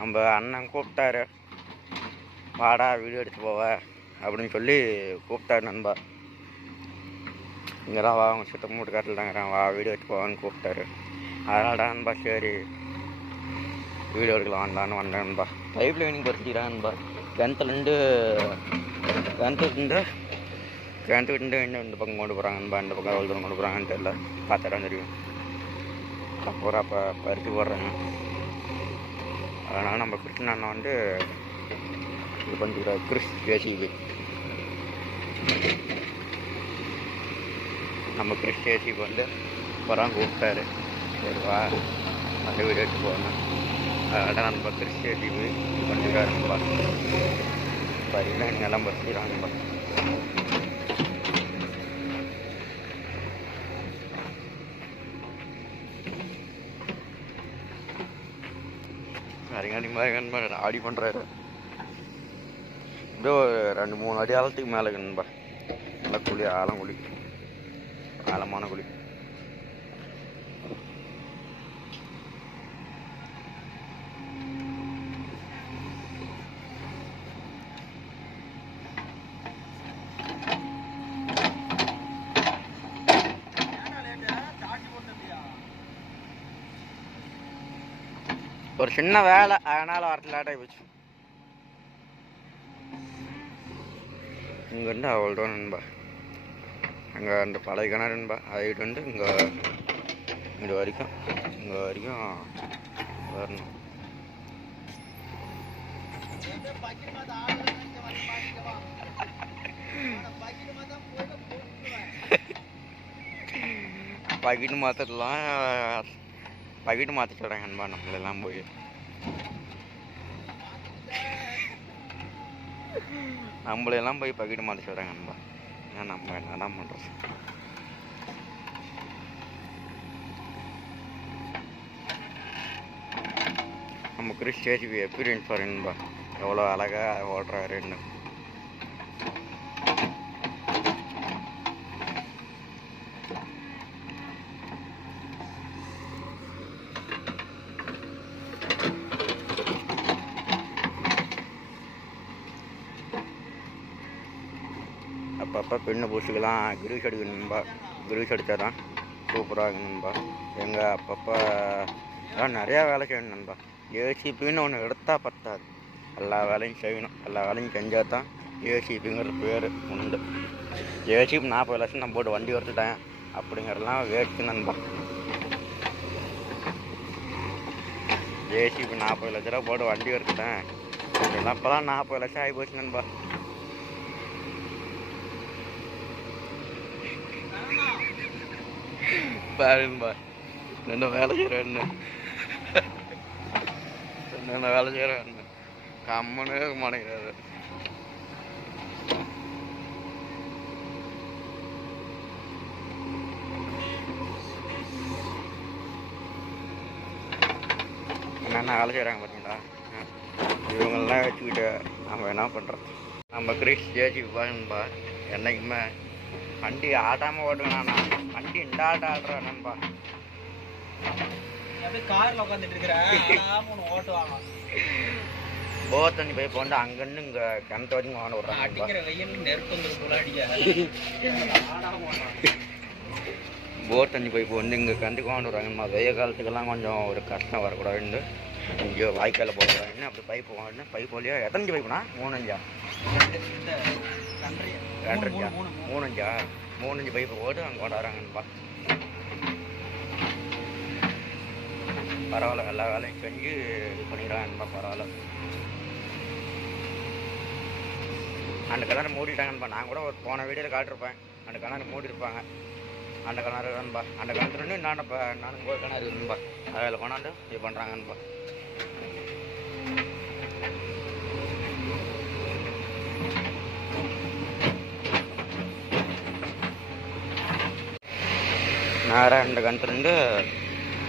நம்ம அண்ணன் கூப்பிட்டாரு, வாடா வீடியோ எடுத்து போவ அப்படின்னு சொல்லி கூப்பிட்டாரு நண்பா. இங்கே தான் வா, அவங்க சுத்த மூட்டு காட்டில் தாங்கிறான், வா வீடியோ எடுத்து போவான்னு கூப்பிட்டாரு. அதனால தான் நண்பா சரி வீடியோ எடுக்கலாம் வந்தான்னு வந்தேன் நண்பா. பைப் லைனிங் பறிச்சிக்கிறான் நண்பா. கிணத்துலேருந்து இந்த பக்கம் கொண்டு போகிறாங்க நண்பா. இந்த பக்கம் எவ்வளோ தூரம் கொண்டு போகிறாங்கன்னு தெரியல, பார்த்தா தெரியும். பூரா இப்போ பருத்தி போடுறாங்க. அதனால் நம்ம கிருஷ்ண அண்ணன் வந்து இது பண்ணிக்கிறார். கிறிஸ் ஜேசிபி, நம்ம கிறிஸ் ஜேசிபி வந்து இப்போதான் கூப்பிட்டாரு, சரி வா வந்து வீடியோ எடுத்து போகணும். அதனால் நம்ம கிறிஸ் ஜேசிபி இது பண்ணிக்கிறாரு நண்பா. பார்த்தீங்கன்னா இங்கெல்லாம் பறிக்கிறாங்க நண்பா. நண்பா ஆடி பண்ணுறாரு. இப்படியே ஒரு 2-3 அடி ஆழத்துக்கு மேலே நண்பா. நல்லா குழி, ஆழங்குழி, ஆழமான குழி. ஒரு சின்ன வேலை, அதனால் வரத்து லேட்டாகி போச்சு. இங்கேருந்து அவ்வளோ நண்பா. அங்கே அந்த பழைய கிணறு நண்பா, அதுக்கிட்ட வந்து இங்கே வரைக்கும் வரணும். பக்கிட்டு மாற்ற சொல்கிறாங்க நண்பா. நம்மளெல்லாம் போய் பக்கிட்டு மாற்ற சொல்கிறாங்க நண்பா. ஏன் நம்ம என்னதான் பண்ணுறது? நம்ம கிறிஸ் ஜேசிபி எக்ஸ்பீரியன்ஸ் பாரு நண்பா, எவ்வளோ அழகாக ஓடுறாருன்னு. அப்பப்போ பெண்ணை பூசிக்கலாம், கிரீஸ் அடிக்கணும் நண்பா. கிரீஸ் அடித்தா தான் சூப்பராக இருக்கும் நண்பா. எங்கள் அப்பப்போ அதான் நிறையா வேலை செய்யணும் நண்பா. ஏசிபின்னு ஒன்று எடுத்தால் பத்தாது, எல்லா வேலையும் செய்யணும். எல்லா வேலையும் செஞ்சால் தான் ஏசிபிங்கிற பேர் உண்டு. ஏசிபி 40 லட்சம் நான் போட்டு வண்டி எடுத்துட்டேன் அப்படிங்கிறதுலாம் வேஸ்ட்டு நண்பா. ஏசிபி 40 லட்ச ரூபா போட்டு வண்டி எடுத்துட்டேன் அப்படின்னா இப்போலாம் 40 லட்சம் ஆகி போச்சு நண்பா. பாருன்பா, என்ன வேலை செய்கிறேன்னு கம்மனே மாட்டேங்கிறாரு. என்னென்ன வேலை செய்கிறாங்க பார்த்தீங்களா? இவங்கெல்லாம் வச்சுக்கிட்டு நம்ம என்ன பண்ணுறோம்? நம்ம கிறிஸ் ஜேசிபி பாருன்பா, என்னைக்குமே வண்டி ஆட்டாமல் ஓட்டுவேன். வண்டி இந்த ஆட்டம் ஆடுறேன் நண்பா. காரில் உட்காந்துட்டு இருக்கிறேன் ஓட்டுவாங்க. போர் தண்ணி போய் போண்டு அங்கன்னு இங்கே கிணத்து வரைக்கும் வாங்க விட்றாங்க. போர் தண்ணி போய் வந்து இங்கே கிணத்துக்கு வாங்க விட்றாங்கம்மா. வெய்ய காலத்துக்கெல்லாம் கொஞ்சம் ஒரு கஷ்டம் வரக்கூடாதுன்னு இங்கே வாய்க்காலில் போகிறாங்கன்னு அப்படி பைப்பு வாங்கினேன். பைப் வழியாக எத்தனை பைப்புனா 3-5 3-5 பைப்பு போட்டு அங்கே கொண்டாடுறாங்கப்பா. பரவாயில்ல, எல்லா வேலையும் செஞ்சு இது பண்ணிடுறாங்கப்பா. பரவாயில்ல. அந்த கிணறு மூடிட்டாங்கப்பா. நான் கூட ஒரு போன வீடியோவில் காட்டிருப்பேன், அந்த கிணறு மூடி இருப்பாங்க. அந்த கிணறு தான்ப்பா. அந்த கிணத்துலேருந்து நானும் ஒரு கிணறு இருக்குப்பா, அதில் கொண்டாந்து இது பண்ணுறாங்கப்பா. நேராக இந்த கிணத்துலேருந்து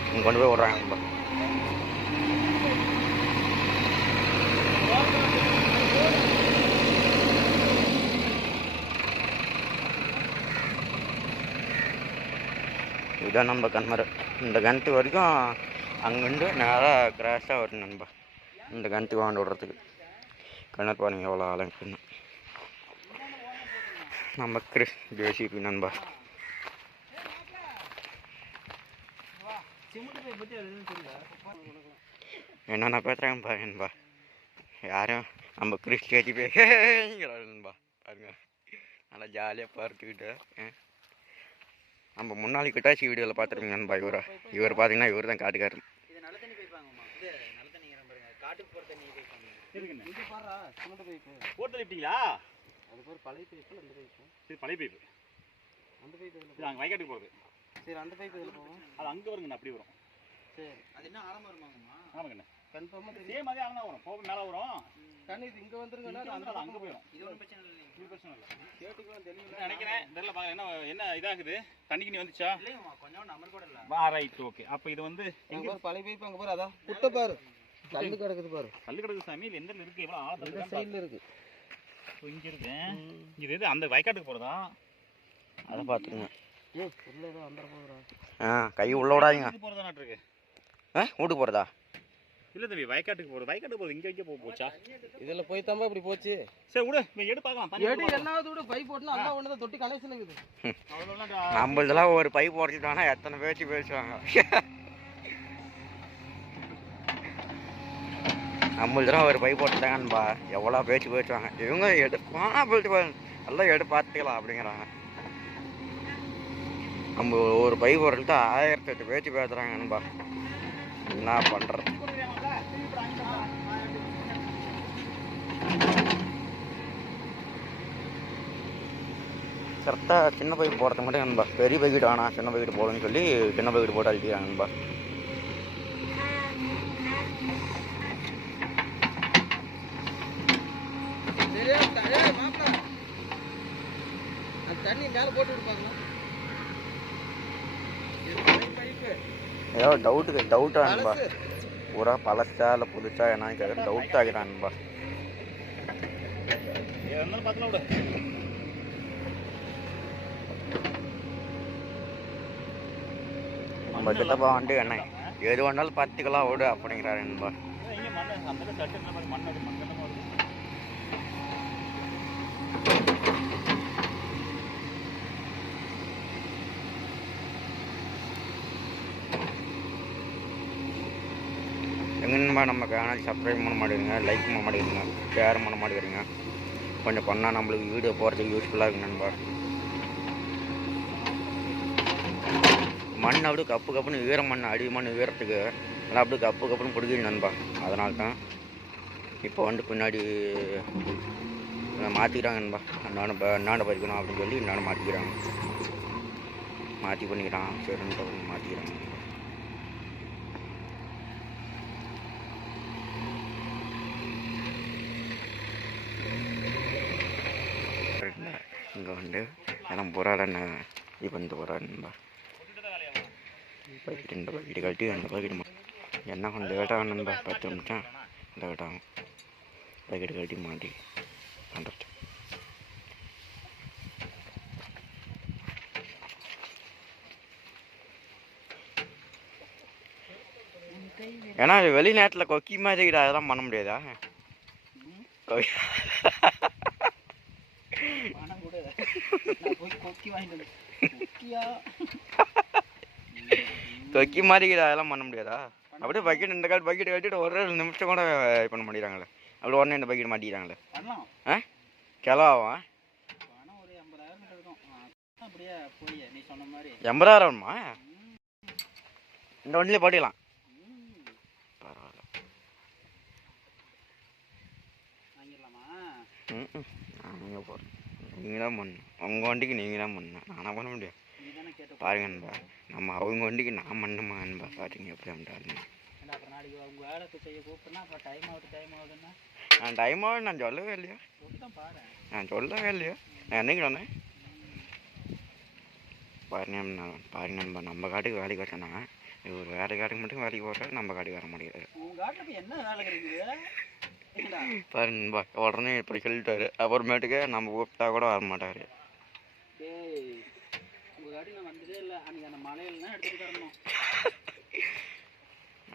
இங்கே கொண்டு போய் விட்றாங்கப்பா. இதுதான் நம்ம கிணறு. இந்த கிணத்து வரைக்கும் அங்கேருந்து நேராக கிராஸாக வரும் நண்பா. இந்த கிணத்துக்கு வாண்டு விடுறதுக்கு. கிணறு பாருங்க எவ்வளோ ஆழம் இருக்குன்னு. நம்ம ஜேசிபி நண்பா. என்னென்ன பேசுகிறாங்க பாருங்கன்பா. யாரும் நம்ம ஜேசிபி நண்பா பாருங்க. நல்லா ஜாலியாக பார்த்துக்கிட்டு நம்ம முன்னாடி கிட்டாச்சி வீடியோவில் பார்த்துருப்பீங்க நண்பா. இவர் பார்த்தீங்கன்னா இவர் தான் காட்டுக்காரு. பழைய பைப்பு அந்த பைப்பு அங்கே வயக்காட்டுக்கு போகிறது. சரி அந்த பைப்பு இதில் போகும். அது அங்கே வருங்கண்ணா அப்படி வரும். சரி அது என்ன ஆழமாக வருமாங்கம்மா? ஆமாங்கண்ணா கன்ஃபார்மாக தெரியும். அதே ஆழமாக வரும். போக மேலே வரும். கண்ணு இது இங்கே வந்துருங்கண்ணா. அது அங்கே போயிடும். இது ஒன்றும் பிரச்சனை இல்லை. இது பிரச்சனை இல்லை. கேட்டுக்கலாம் தெரியும் நினைக்கிறேன். தெரியல பார்க்க என்ன இதாகுது. தண்ணிக்கு நீ வந்துச்சா? இல்லைங்கம்மா கொஞ்சம் நம்பர் கூட இல்லை. Right okay. அப்போ இது வந்து எங்கே பழைய பைப்பு அங்கே பாரு. அதான் குட்டை பாரு. கல்லு கிடக்குது பாரு. கல்லு கிடக்குது சாமி. இல்லை எந்த இருக்குது எவ்வளோ ஆழத்தில் சைடில் இருக்குது. இங்கே இருக்கு. இது எது அந்த வயக்காட்டுக்கு போகிறதா? அதை பார்த்துருங்க. கை உள்ள விடாதீங்க. போகிறதா இருக்கு. வீட்டுக்கு போகிறதா? இல்லை தம்பி வயக்காட்டுக்கு போகிறது. வயக்காட்டுக்கு போகிறது இங்கே வைக்க போச்சா? இதில் போய் தாம்பா இப்படி போச்சு. சரி விடு எடு பார்க்கலாம். எடு என்னாவது விடு. பைப் போட்டுனா அங்கே ஒன்று தான் தொட்டி கனெக்ஷன் இருக்குது. நம்மளதெல்லாம் ஒரு பைப் உடச்சிட்டானா எத்தனை பேசுவாங்க. நம்மளுதான் ஒரு பைப் போட்டுட்டாங்கன்பா. எவ்வளோ பேசுவாங்க. இவங்க எடுப்பானா போயிட்டு எல்லாம் எடு பார்த்துக்கலாம் அப்படிங்கிறாங்க. நம்ம ஒரு பைப் போட்டுட்டு 1008 பேசுகிறாங்கன்பா. என்ன பண்ணுறது? கரெக்டாக சின்ன பைப் போடுறது மட்டும் நண்பா. பெரிய பைக்கிட்டு வேணாம் சின்ன பைக்கிட்டு போடுன்னு சொல்லி சின்ன பைக்கிட்டு போட்டு அழிக்கிறாங்க நண்பா. ஏதோ டவுட்டா நண்பா. பூரா பழசா இல்லை புதுசா என்னன்னு கேட்குற டவுட் ஆகிறான் நண்பா. நம்ம கிட்டப்பா வந்து என்ன எது வேணாலும் பார்த்துக்கலாம் விடு அப்படிங்கிறாரு நண்பா. எங்கேன்பா நம்ம சேனல் சப்ஸ்கிரைப் பண்ண மாட்டேங்குங்க, லைக் பண்ண மாட்டேங்குங்க, ஷேர் பண்ண மாட்டேங்கிறீங்க. கொஞ்சம் பண்ணால் நம்மளுக்கு வீடியோ போகிறதுக்கு யூஸ்ஃபுல்லாக இருக்கு நண்பா. மண் அப்படியே கப்பு கப்புன்னு ஈர மண் அடி மண் ஈரத்துக்கு எல்லாம் அப்படியே கப்பு கப்புன்னு பிடிக்குது நண்பா. அதனால தான் இப்போ வந்து பின்னாடி மாற்றிக்கிறாங்க நண்பா. அண்ணாண்ட பறிக்கணும் அப்படின்னு சொல்லி என்னாண்ட மாற்றிக்கிறாங்க. மாற்றி பண்ணிக்கிறான். சரின்னு மாற்றிக்கிறாங்க. இங்கே வந்து எல்லாம் பொறாடன்னு இது பண்ணிட்டு போகிறாருன்பா. பக்கெட் 2 பக்கெட்டு கழட்டி 2 பக்கெட் என்ன கொஞ்சம் லேட்டாக நண்பா. 10 நிமிஷம் லேட்டாகும் பக்கெட்டு கழட்டி மாட்டி பண்ணுறது. ஏன்னா வெளிநாட்டில் கொக்கி மாதிரி அதெல்லாம் பண்ண முடியாதா? கொக்கி மாதிரி அதெல்லாம் பண்ண முடியாதா? அப்படியே பக்கெட் 2 பக்கெட் கட்டிட்டு ஒரு 2 நிமிஷம் கூட பண்ண மாட்டேங்கிறாங்களே. அப்படி உடனே 2 பக்கெட் மாட்டிக்கிறாங்களே. கிலோவா? 80,000மா? இந்த வண்டியிலே போட்டிக்கலாம். பரவாயில்ல. நீங்கள் போகிறேன். நீங்கள் தான் பண்ணணும். உங்கள் வண்டிக்கு நீங்கள் தான் பண்ணணும். நானாக பண்ண முடியும். பாருங்க நண்பா. நம்ம அவங்க வண்டிக்கு நான் பண்ணணுமா நண்பா? பாருங்க எப்படி பண்ணுறாருன்னு. நான் டைம் ஆகுது நான் சொல்லவே இல்லையா? நான் சொல்லவே இல்லையா? நான் என்னைக்கு சொன்னேன்? பாருங்க நண்பா. நம்ம காட்டுக்கு வேலைக்கு வரேன்னா இவர் வேறு காட்டுக்கு மட்டும் வேலைக்கு போடுறாரு. நம்ம காட்டுக்கு வர முடியாது. பாருங்க நண்பா. உடனே இப்படி சொல்லிட்டாரு. அப்புறமேட்டுக்கு நம்ம கூப்பிட்டா கூட வர மாட்டார்.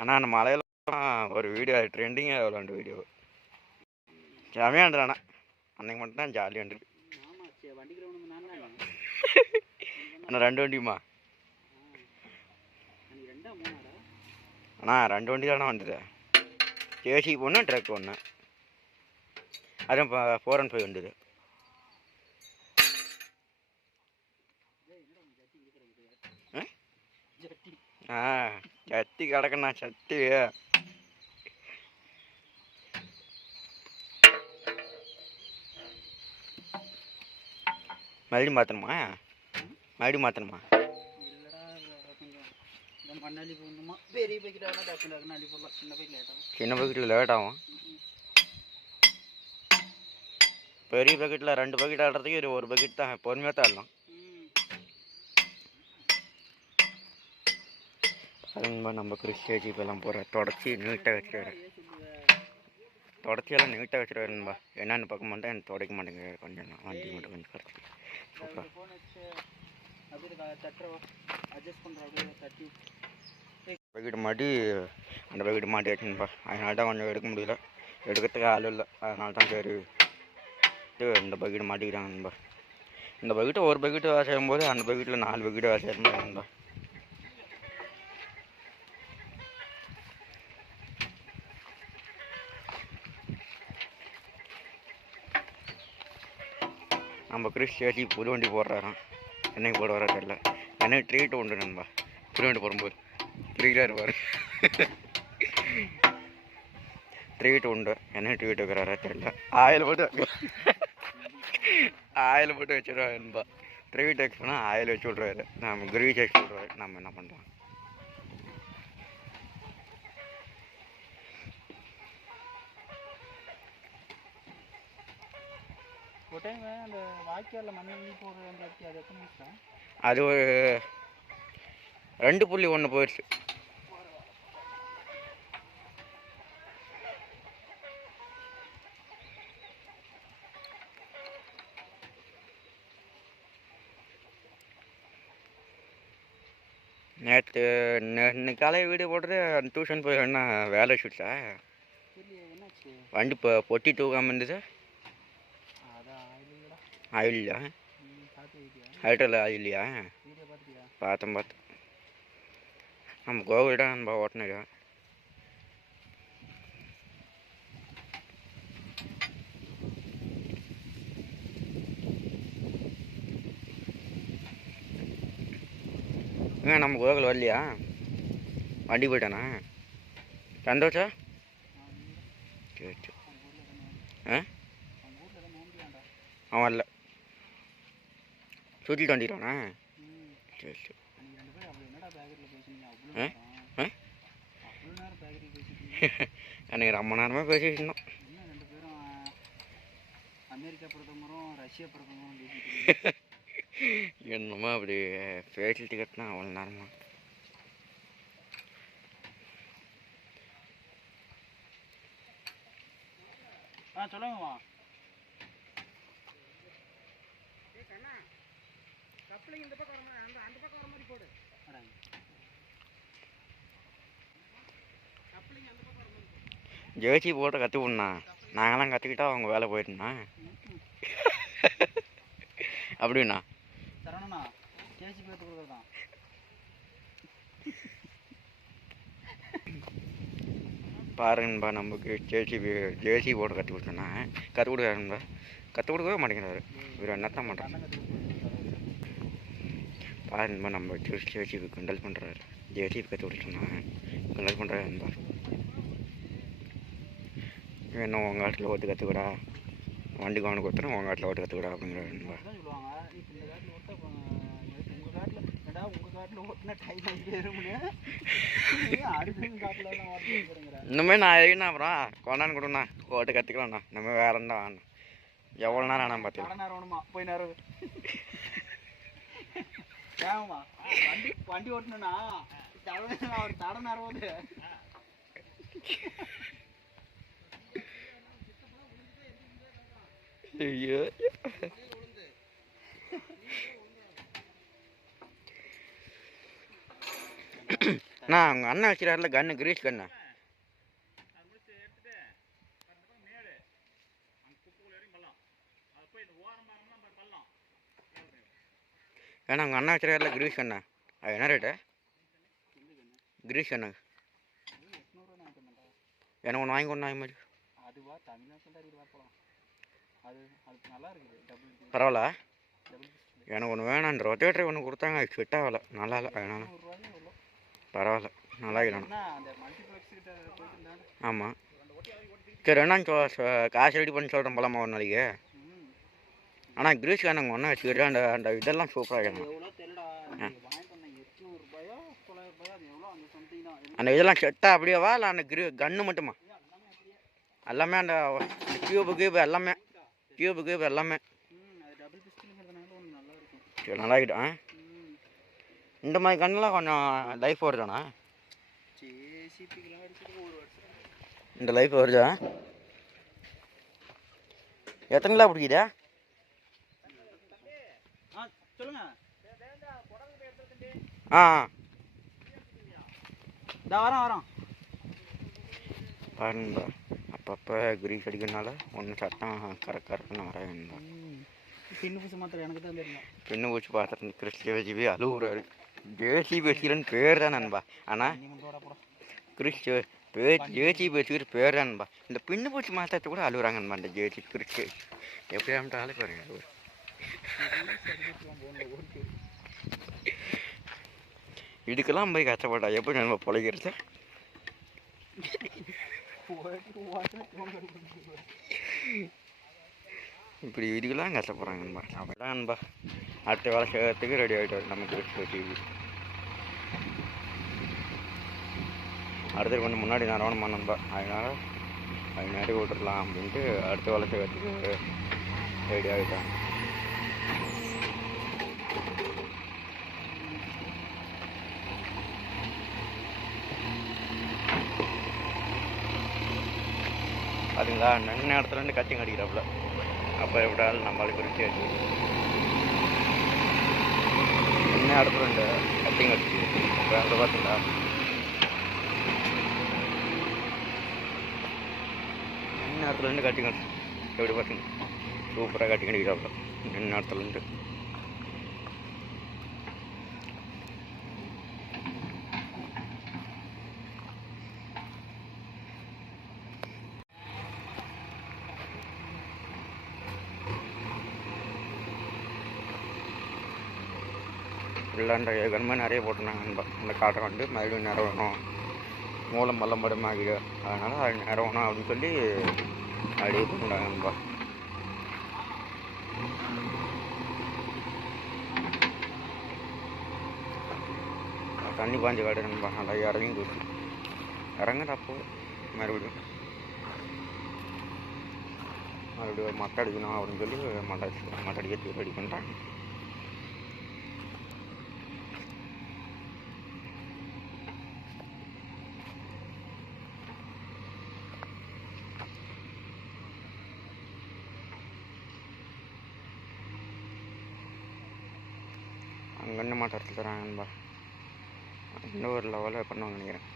ஆனால் அந்த மலையில் ஒரு வீடியோ ட்ரெண்டிங்காக விளாண்டு வீடியோ செமையாண்டுறாண்ணா அன்னைக்கு மட்டும் தான் ஜாலியாண்டு அண்ணா 2 வண்டியுமா அண்ணா 2 வண்டி தானே வந்துது ஜேசிபி ஒன்று ட்ரக் ஒன்று அதுவும் இப்போ 415 வந்தது சட்டி கிடக்குண்ணா சட்டி மறுபடியும் மாற்றணுமா மறுபடியும் மாற்றணுமா சின்ன பக்கெட்டில் லேட் ஆகும் பெரிய பக்கெட்டில் 2 பக்கெட் ஆடுறதுக்கு ஒரு பக்கெட் தான் பொறுமையாக தான் ஆடலாம் அதுமா நம்ம கிறிஸ்டேஜி இப்போலாம் போகிற தொடச்சி நீட்டாக வச்சுருவாரு தொடச்சியெல்லாம் நீட்டாக வச்சுருவாருன்பா என்னென்னு பார்க்க மாட்டேன் எனக்கு துடைக்க மாட்டேங்க கொஞ்சம் வண்டி மட்டும் கொஞ்சம் கரைச்சி சூப்பராக பக்கெட்டு மாட்டி அந்த பக்கெட்டு மாட்டி வச்சுருப்பா அதனால தான் கொஞ்சம் எடுக்க முடியல எடுக்கிறதுக்கு ஆள் இல்லை அதனால தான் சரி இந்த பக்கெட்டு மாட்டிக்கிறாங்கன்பா இந்த பக்கெட்டு ஒரு பக்கெட்டு வேலை செய்யும்போது அந்த பக்கெட்டில் 4 பக்கெட்டு வேலை செய்யணும்பா நம்ம கிறிஸ் சேச்சி புது வண்டி போடுறாராம் என்னைக்கு போட வர தெரியல எனக்கு ட்ரீட் உண்டு நண்பா புது வண்டி போடும்போது ஃப்ரீயாக இருப்பார் ட்ரீட் உண்டு என்ன ட்ரீட் வைக்கிறாரா தெரியல ஆயில் போட்டு வச்சுருவாரு நண்பா ட்ரீட் எக்ஸ்னா ஆயில் வச்சு விட்ருவாரு நம்ம கிரீஸ் எக்ஸ் விட்ருவாரு நம்ம என்ன பண்ணுறோம் அது ஒரு 2.1 போயிடுச்சு இன்னைக்கு காலையில் வீடியோ போடுறது டியூஷன் போய் என்ன வேலை வச்சுட்டா வண்டி இப்போ பொட்டி தூக்காமல் இருந்துச்சு ஆயில் இல்லையா ஹைட்டரில் ஆயில் இல்லையா பார்த்தேன் நம்ம கோவில்டா நம்ம ஓட்டினது நம்ம கோவில் வரலையா வண்டி போயிட்டானா சந்தோஷா சரி சரி அவன் வரல சுற்றிட்டு வந்துட்டானா சரி சரி எனக்கு ரொம்ப நேரமாக பேசிட்டு இருந்தோம் அமெரிக்கா பிரதமரும் ரஷ்யா பிரதமரும் என்னமோ அப்படி பேசிட்டு கட்டினா அவ்வளோ நேரமா சொல்லுங்கம்மா ஜேசி போட்ட கற்றுக்கணுண்ணா நாங்களாம் கற்றுக்கிட்டா அவங்க வேலை போயிட்டுண்ணா அப்படின்னா சரவணா ஜேசி போட்டு கொடுக்குறதான் பாருங்கன்பா நமக்கு ஜேசி போட்டு கற்றுக் கொடுத்தோன்னா கற்றுக் கொடுக்குறாருன்பா கற்றுக் கொடுக்கவே மாட்டேங்கிறாரு இவர் என்னத்தான் பண்ணுறாங்க பாருங்கப்பா நம்ம ஜேசிபி கிண்டல் பண்ணுறாரு ஜேசிபி கற்றுக் கொடுத்தோன்னா கிண்டல் பண்ணுறாருன்பா இன்னும் உங்கள் காட்டில் ஓட்டு கற்றுக்கூடா வண்டிக்கு வாங்க கொடுத்துறேன் உங்கள் காட்டில் ஓட்டு கற்றுக்கூடா அப்படிங்கிறாருன்பா இன்னுமே நான் எழுதினா அப்புறம் கொண்டாந்து கொடுண்ணா ஓட்டு கற்றுக்கலாம்ண்ணா நம்ம வேற இருந்தா வேணாம் எவ்வளோ நேரம் ஆனால் பார்த்துக்கலாம் போய் நேரம் வண்டி ஓட்டணும்னா அவர் தட நேரம் வந்து ஐயோ அண்ணா உங்கள் அண்ணன் வச்சுக்கிறாருல கன்று கிரீஸ் கண்ணு ஏன்னா உங்கள் அண்ணா வச்சுருக்காருல கிரீஷ் அண்ணா, அது என்ன ரேட்டு? கிரீஷ் அண்ணா எனக்கு ஒன்று வாங்கி கொண்டு வாங்கி மாதிரி. பரவாயில்ல, எனக்கு ஒன்று வேணான்ற ரொட்டேட்டர் ஒன்று கொடுத்தாங்க, அது ஃபிட் ஆகலை, நல்லா இல்லை. அதனால பரவாயில்ல, நல்லா இருக்கணும். ஆமாம் சரி, என்னன்னு காசு ரெடி பண்ணி சொல்கிறேன் போலாமா ஒரு நாளைக்கு. ஆனால் கிரீஷ் நாங்கள் ஒன்றா வச்சுக்கிட்டு அந்த அந்த இதெல்லாம் சூப்பராக இருக்கணும். அந்த இதெல்லாம் செட்டாக அப்படியேவா இல்லை அந்த கன்று மட்டுமா? எல்லாமே அந்த கியூபு எல்லாமே கியூபு எல்லாமே சரி நல்லா ஆகிட்டோம். இந்த மாதிரி கன்றுலாம் கொஞ்சம் லைஃப் வருதாண்ணா? இந்த லைஃப் வருதா? எத்தனை கிலோ பிடிக்குதா? ஆ வரோம் பாருங்க, அப்பப்போ கிரீஸ் அடிக்கிறதுனால ஒன்றும் சட்டம் கரெக்டாக வராதுங்க. பின்னு பூச்சி மாத்திரம் எனக்கு தான் தெரியும். பின்னு பூச்சி பார்த்துட்டு கிறிஸ்டிய வச்சுவே அழுகுறாரு. ஜேசிபி வச்சுக்கிறேன்னு பேர் தான் நண்பா. ஆனால் கிறிஸ்டிய ஜேசிபி வச்சுக்கிற பேர் தான் நண்பா. இந்த பின்னு பூச்சி மாத்திரத்தை கூட அழுகுறாங்க நண்பா. இந்த ஜேசி கிறிஸ்டிய எப்படி ஆகிட்டாலே பாருங்க. இதுக்கெல்லாம் போய் கஷ்டப்பட்டா எப்படி நம்ம பொழைக்கிறது? இப்படி இதுக்கெல்லாம் கஷ்டப்படுறாங்க நண்பா. அப்படிதான் நண்பா அடுத்த வேலை செய்யறதுக்கு ரெடி ஆகிட்டாரு நமக்கு. அடுத்து கொஞ்சம் முன்னாடி நேரம்மா நண்பா, அதனால் அது நிறைய விட்டுடலாம் அப்படின்ட்டு அடுத்த வேலை செய்யறதுக்கு ரெடி ஆகிட்டாங்க. அதுங்களா நின்ன இடத்துலேருந்து கத்திங்க அடிக்கிறாப்புல. அப்போ எப்படாலும் நம்மளுக்கு குறிச்சி ஆச்சு. நின்ன இடத்துல இந்த கத்திங்க அடிச்சு இப்போ அந்த பார்த்தீங்களா? நின்ன இடத்துலேருந்து கத்திங்க அடிச்சு எப்படி பார்த்தீங்க? சூப்பராக கத்திங்க அடிக்கிறாப்புல நின்ன இடத்துலேருந்து. ஃபுல்லாக இந்த கன்மை நிறைய போட்டுருந்தாங்க நண்பா. இந்த காட்டை வந்து மறுபடியும் நிறவணும், மூலம் மல்லம் படமாகிடு, அதனால் அது நிறவணும் அப்படின்னு சொல்லி அப்படியே போட்டுருந்தாங்க நண்பா. தண்ணி பாஞ்சு காடு நண்பா, நல்லா இறங்கி போச்சு. இறங்குது அப்போ மறுபடியும் மட்டை அடிக்கணும் அப்படின்னு சொல்லி மட்டை அடிக்க ரெடி பண்ணுறாங்க. அங்கே மாட்டை எடுத்து தராங்க நண்பா. இன்னும் ஒரு லெவலில் பண்ணுவாங்க நினைக்கிறேன்.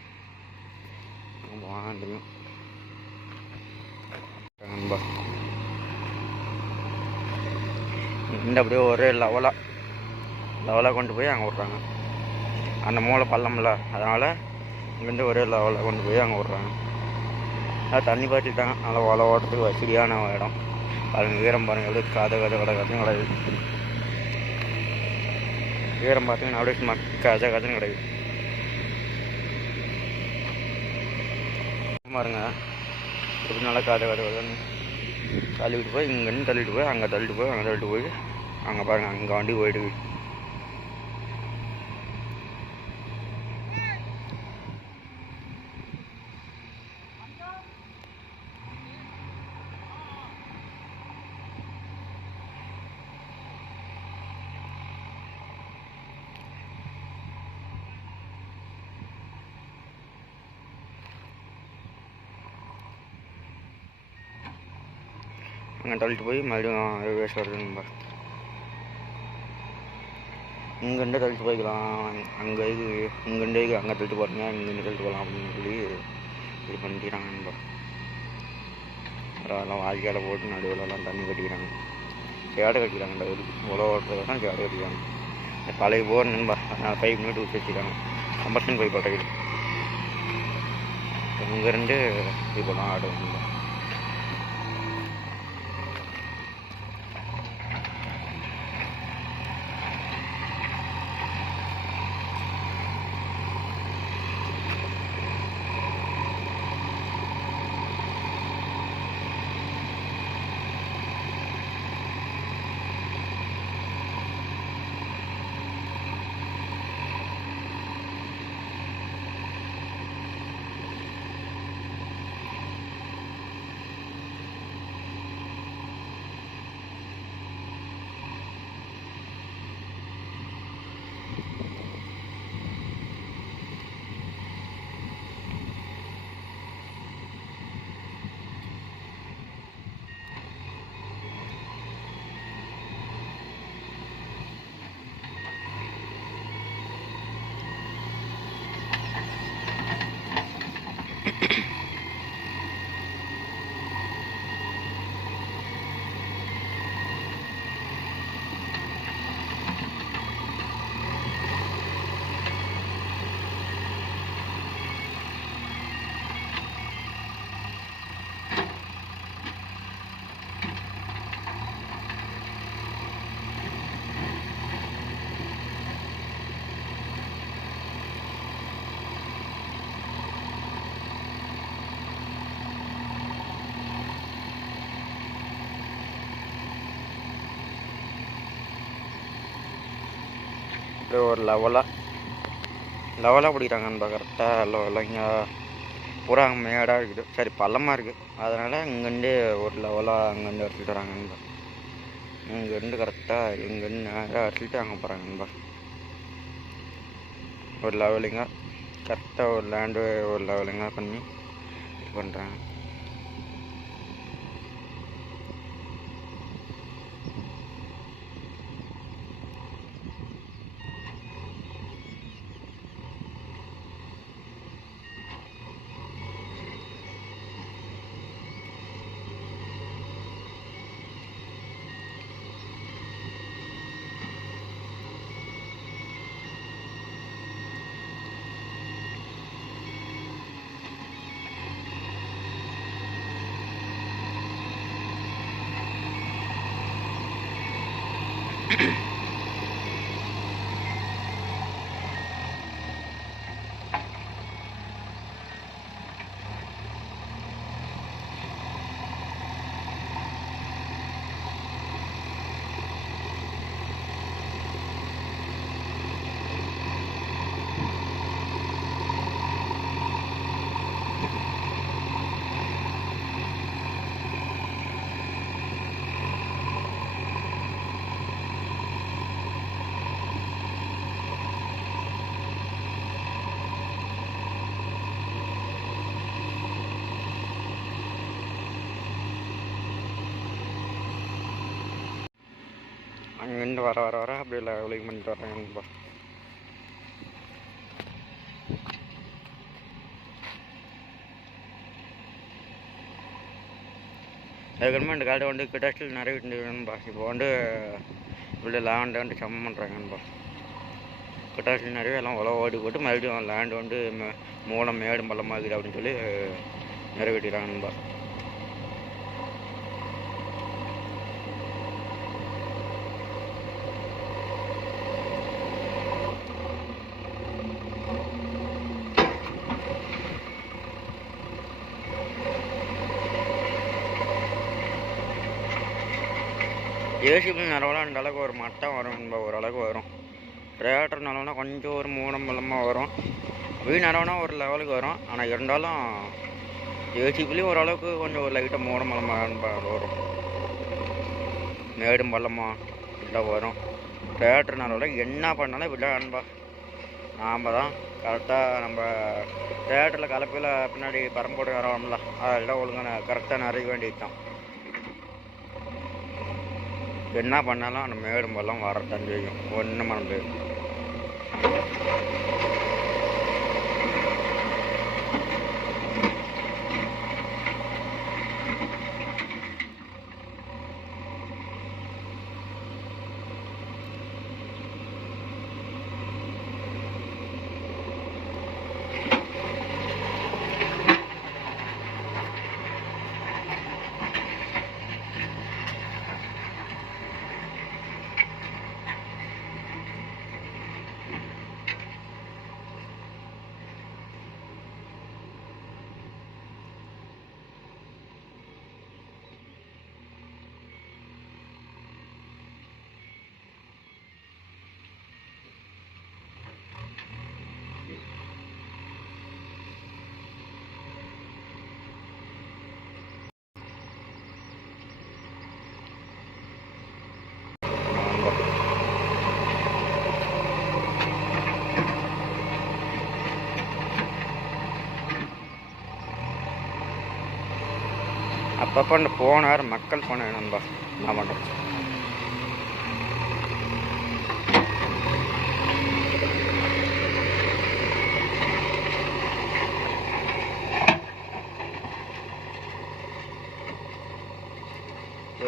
தெரியும் நண்பா. இந்த அப்படியே ஒரே லெவலாக கொண்டு போய் அங்கே விட்றாங்க. அந்த மூளை பள்ளம்ல, அதனால் இங்கேருந்து ஒரே லெவலில் கொண்டு போய் அங்கே விட்றாங்க. அது தண்ணி பாய்ச்சிட்டாங்க, நல்லா ஓட்டுறதுக்கு வசதியான இடம். பாருங்கள் வீரம் பாருங்கள் எப்படி கதையும் கிடையாது. வீரம் பார்த்தீங்கன்னா அப்படியே சும்மா கதைன்னு கிடையாது. பாருங்க எப்படி நல்லா கதைன்னு தள்ளிவிட்டு போய் இங்கேருந்து தள்ளிட்டு போய் அங்கே தள்ளிட்டு போய் அங்கே பாருங்கள் அங்கே வண்டி போயிடுது. அங்கே தள்ளிட்டு போய் மறுபடியும் ரிவர்ஸ் வருது நண்பா. இங்கேருந்து தள்ளிட்டு போய்க்கலாம், அங்கே இங்கேருந்து அங்கே தள்ளிட்டு போகிறீங்க, இங்கேருந்து தள்ளிட்டு போகலாம் அப்படின்னு சொல்லி இது பண்ணிக்கிறாங்க நண்பா. அதெல்லாம் வாய்க்கால போட்டு நடுவிலலாம் தண்ணி கட்டிக்கிறாங்க, சேடை கட்டிக்கிறாங்க. உழவு ஓட்டுறது தான் சேடை கட்டிக்கிறாங்க. இந்த பழைய போர் நண்பா, அதனால் பைப் நீட்டு ஊற்றி வச்சுக்கிறாங்க. கம்பர்ஷன் பைப் பட்டைகள் இங்கேருந்து இப்போலாம் ஆடும் நண்பா. ஒரு லெவலாக பிடிக்கிறாங்க நண்பா. கரெக்டாக லெவலாக இங்கே பூரா மேடாக இருக்குது, சரி பள்ளமாக இருக்குது. அதனால் இங்கேருந்து ஒரு லெவலாக அங்கேருந்து அடிச்சுட்டு வராங்க நண்பா. இங்கேருந்து கரெக்டாக இங்கேருந்து நேராக அடிச்சுட்டு அங்கே போகிறாங்க நண்பா. ஒரு லெவலிங்காக கரெக்டாக ஒரு லேண்டு ஒரு லெவலிங்காக பண்ணி இது பண்ணுறாங்க. அங்கேருந்து வர வர வர அப்படியே லெவலிங் பண்ணிட்டு வர்றாங்க நண்பா. அதுக்கப்புறமா இந்த காலத்தை வந்து கிட்டாஸ்டில் நிறைய விட்டு நண்பா. இப்போ வந்து இப்படி லேண்டை வந்து சமம் பண்ணுறாங்க நண்பா. கிட்டாஸ்டில் நிறைய எல்லாம் உழவு ஓடி போட்டு மறுபடியும் லேண்டு வந்து மூலம் மேடும் பள்ளமாகுது அப்படின்னு சொல்லி நிறைவேற்றிடுறாங்க நண்பா. ஏசிபி நிலவெல்லாம் அந்த அளவுக்கு ஒரு மட்டம் வரும் நண்பா, ஓரளவுக்கு வரும். ட்ரேக்டர் நிலவுனா கொஞ்சம் ஒரு மூணம் பள்ளமாக வரும், நிலவுனா ஒரு லெவலுக்கு வரும். ஆனால் இருந்தாலும் ஏசிபிலையும் ஓரளவுக்கு கொஞ்சம் ஒரு லைட்டாக மூணம் பள்ளமாக வரும், மேடும் பள்ளமாக இல்லை வரும். ட்ரேக்டர் நிலவில் என்ன பண்ணாலும் இப்படி தான் நண்பா. நாம் தான் கரெக்டாக நம்ம ட்ரேக்டரில் கலப்பையில் பின்னாடி பரம்போடு வரோம்ல, அதெல்லாம் ஒழுங்காக கரெக்டாக நிறைய வேண்டியது தான். என்ன பண்ணாலும் அந்த மேடும் பள்ளம் வரத்தான் செய்யும், ஒன்றும் பண்ண முடியாது. அப்பப்போ அந்த போன வேறு மக்கள் போன நண்பா நான் பண்ணுறேன்.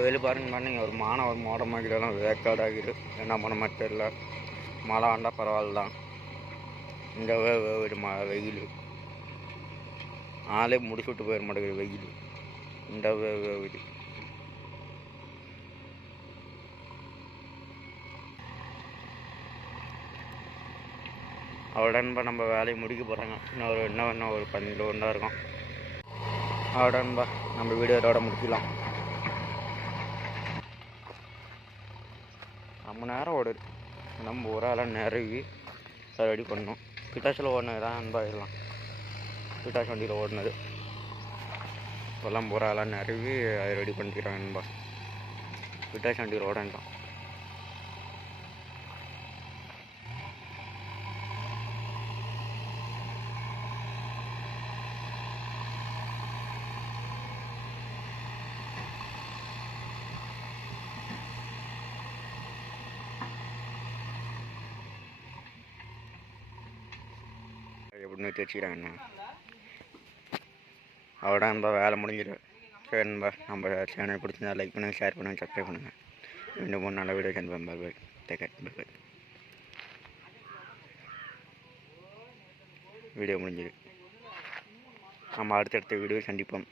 வெளியே பாருங்க ஒரு மானம் மோடமாக்கிடலாம் வேக்காடாகிடு. என்ன பண்ண மாதிரி தெரியல. மழை வேண்டாம் பரவாயில்ல தான். இந்த வெயில் ஆளே முடிச்சு விட்டு போயிட மாட்டேங்குது வெயில். இந்த இது அவ்வளோன்பா நம்ம வேலையை முடிக்க போகிறாங்க. இன்னும் ஒரு 15 கிலோ இருக்கும். அவ்வளோன்பா நம்ம வீடியோ இதோட முடிக்கலாம். ரொம்ப நேரம் ஓடுது. நம்ம ஒரு ஆளாக நிறவி ரெடி பண்ணோம். பிட்டாசில் ஓடினது தான் அன்பாயிடலாம். பிட்டாஸ் வண்டியில் ஓடினது இப்போல்லாம் ஒரு ஆளாக நிறவி அதை ரெடி பண்ணிக்கிறாங்க நண்பா. பிட்டாஸ் வண்டியில் ஓடன்ட்டான். எப்படின்னு வச்சுக்கிறாங்கண்ணா. அவ்வளோடா நண்பா வேலை முடிஞ்சிடும். சரி நண்பா, நம்ம சேனல் பிடிச்சிருந்தா லைக் பண்ணுங்கள், ஷேர் பண்ணுங்கள், சப்ஸ்கிரைப் பண்ணுங்கள். ரெண்டு 3 நல்ல வீடியோ சென்ட் பண்ணுங்க. வீடியோ முடிஞ்சிடு. நம்ம அடுத்தடுத்த வீடியோ சந்திப்போம்.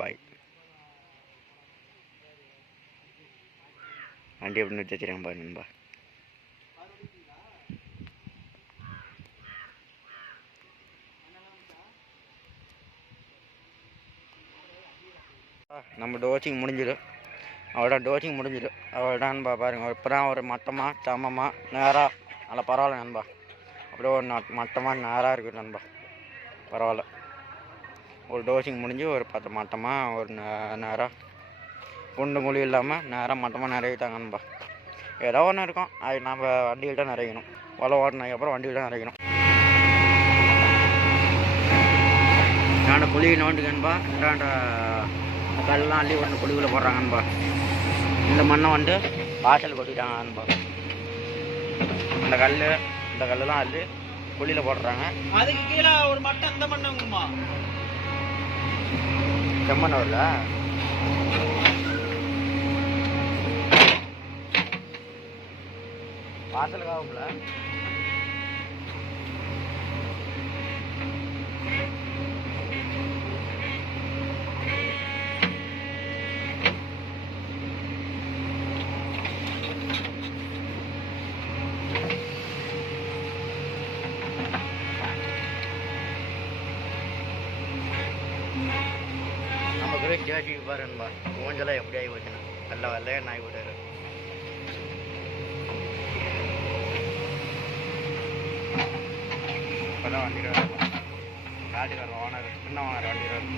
பாய். வண்டி எப்படின்னு வச்சுக்கிறேன் பாரு நண்பா. நம்ம டோசிங் முடிஞ்சிடும். டோசிங் முடிஞ்சிடும். அவ்வளோடான்பா பாருங்கள். இப்போ தான் ஒரு மட்டமாக சமமாக நேராக நல்லா பரவாயில்ல நண்பா. அப்படியே ஒரு மட்டமாக நேராக இருக்குது நண்பா. பரவாயில்ல. ஒரு டோசிங் முடிஞ்சு ஒரு 10 மட்டமாக ஒரு நேராக குண்டு குழி இல்லாமல் நேராக மட்டமாக நிறைவிட்டாங்க நண்பா. ஏதோ ஒன்று இருக்கும். அது நம்ம வண்டியில் தான் நிறைக்கணும். வலை ஓட்டினதுக்கப்புறம் வண்டியில் தான் நிறைக்கணும். நான் குழி நோண்டுக்கன்பா. இந்தாண்ட கல்லாம் அள்ளி ஒன்று குழிக்குள்ளே போடுறாங்கன்பா. இந்த மண்ணை வந்து வாசல் கொட்டிட்டாங்க நண்பா. இந்த கல்லாம் அள்ளி குழியில் போடுறாங்க. அதுக்கு கீழே ஒரு மட்டை இந்த மண்ணுங்கம்மா செம்மண் வரல. வாசலுக்கு ஆகும்ல. ஜேசி பாருன்பா. மூஞ்செல்லாம் எப்படி ஆகி போச்சுன்னா நல்ல வெள்ளையே நாய் விட்டாரு. இப்போதான் வண்டியில் காட்டுக்கார ஓனர் சின்ன ஓனர் வண்டியில்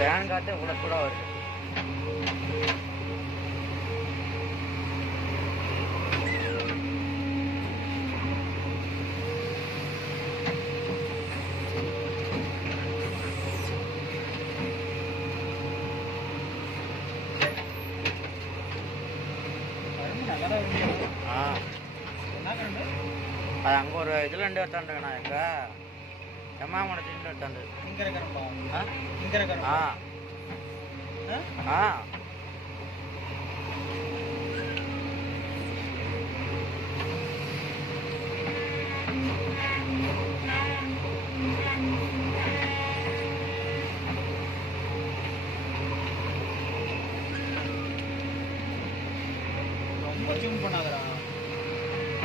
ஃபேன் காற்று இவ்வளோ சூடாக வருது. ஆ அது அங்கே ஒரு இதில் ரெண்டு எடுத்தாண்டுங்கண்ணா எங்கே எம்மாமடத்துலேருந்து எடுத்தாண்டு. ஆ ஆ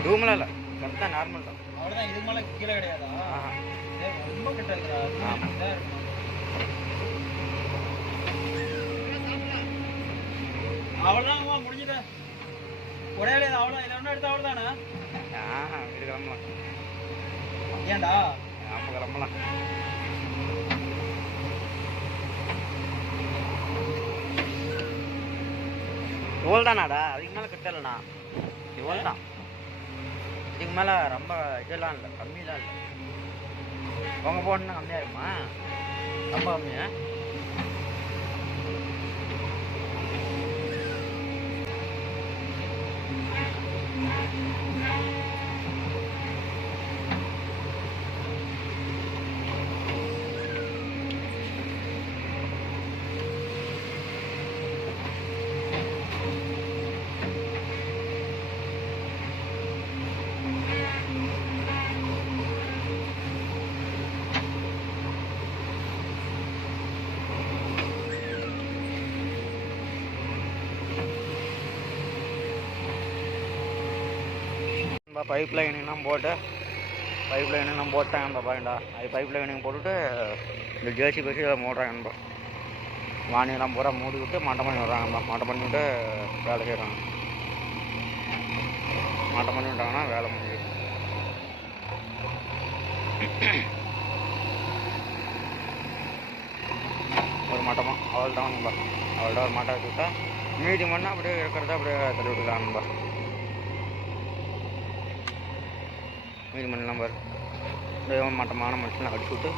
ரூம்லாம் இல்லை, கரெக்டாக நார்மல் தான். அவ்வளோதான், இதுக்கு மேலே கீழே கிடையாதா? ரொம்ப கிட்ட இருக்கிறா. அவ்வளோதான்மா, முடிஞ்சுதா? ஒரே வேலையா? அவ்வளோ இதில் ஒன்றும் எடுத்தா அவ்வளோதானே? வீடு கிளம்பலாம். ஏன்டா? ஆமாம் கிளம்பலாம். இவ்வளோ தானாடா? அதுக்கு மேலே கிட்ட இல்லைண்ணா, இவ்வளோ தான். இதுக்கு மேலே ரொம்ப இதெல்லாம் இல்லை, கம்மியெலாம் இல்லை. உங்கள் போனா கம்மியாக இருக்குமா? ரொம்ப கம்மியா? பைப் லைனிங்லாம் போட்டு போட்டாங்க பாருங்கடா. அது பைப் லைனிங் போட்டுவிட்டு இந்த ஜேசி பேசி இதில் மூடுறாங்கப்பா. வானிலாம் பூரா மூடி விட்டு மட்டம் பண்ணி விட்றாங்கப்பா. மட்டம் பண்ணி விட்டு வேலை செய்கிறாங்க. மட்டம் பண்ணி விட்டாங்கன்னா வேலை முடியும். ஒரு மட்டமாக அவ்வளோதான்பா. அவ்வளோதான் ஒரு மட்டை வச்சு விட்டா மீதி மண்ணா அப்படியே இருக்கிறத அப்படியே தள்ளி விட்டுக்கலாம்பா. மீதி மண்ணெலாம் பாரு மட்டமான மனுஷன் அடிச்சு விட்டு